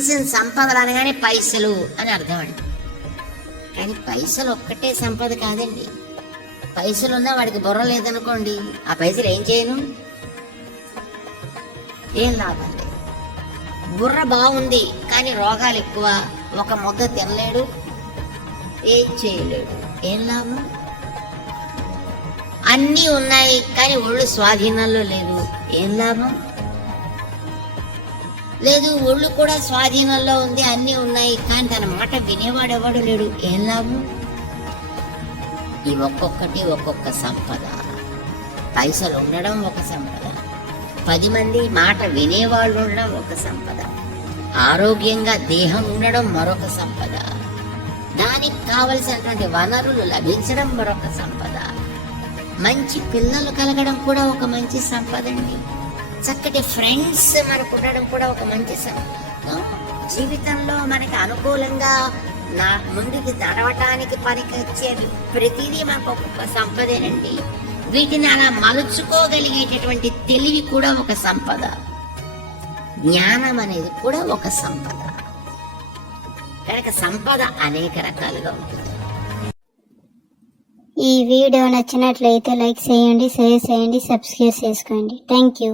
చేసిన సంపదలు అనగానే పైసలు అని అర్థం అండి కానీ పైసలు ఒక్కటే సంపద కాదండి. పైసలు ఉన్నా వాడికి బుర్ర లేదనుకోండి ఆ పైసలు ఏం చేయను? ఏం లాభం లేదు. బుర్ర బాగుంది కానీ రోగాలు ఎక్కువ ఒక ముద్ద తినలేడు ఏం చేయలేడు. ఏం లాభం? అన్నీ ఉన్నాయి కానీ ఒళ్ళు స్వాధీనంలో లేదు. ఏం లాభం? లేదు ఒళ్ళు కూడా స్వాధీనంలో ఉంది అన్నీ ఉన్నాయి. కానీ తన మాట వినేవాడు ఎవడు లేడు. ఏం లాభం? ఈ ఒక్కొక్కటి ఒక్కొక్క సంపద. పైసలు ఉండడం ఒక సంపద. పది మంది మాట వినేవాళ్ళు ఉండడం ఒక సంపద. ఆరోగ్యంగా దేహం ఉండడం మరొక సంపద. దానికి కావలసినటువంటి వనరులు లభించడం మరొక సంపద. మంచి పిల్లలు కలగడం కూడా ఒక మంచి సంపద అండి చక్కటి ఫ్రెండ్స్ మనకు ఉండడం కూడా ఒక మంచి సంపద జీవితంలో మనకి అనుకూలంగా నా ముందుకు నడవటానికి పనికి వచ్చేది ప్రతిదీ మనకు ఒక సంపదేనండి. వీటిని అలా మలుచుకోగలిగేటటువంటి తెలివి కూడా ఒక సంపద. జ్ఞానం అనేది కూడా ఒక సంపద. కనుక సంపద అనేక రకాలుగా ఉంటుంది. ఈ వీడియో నచ్చినట్లయితే లైక్ చేయండి షేర్ చేయండి సబ్స్క్రైబ్ చేసుకోండి. Thank you.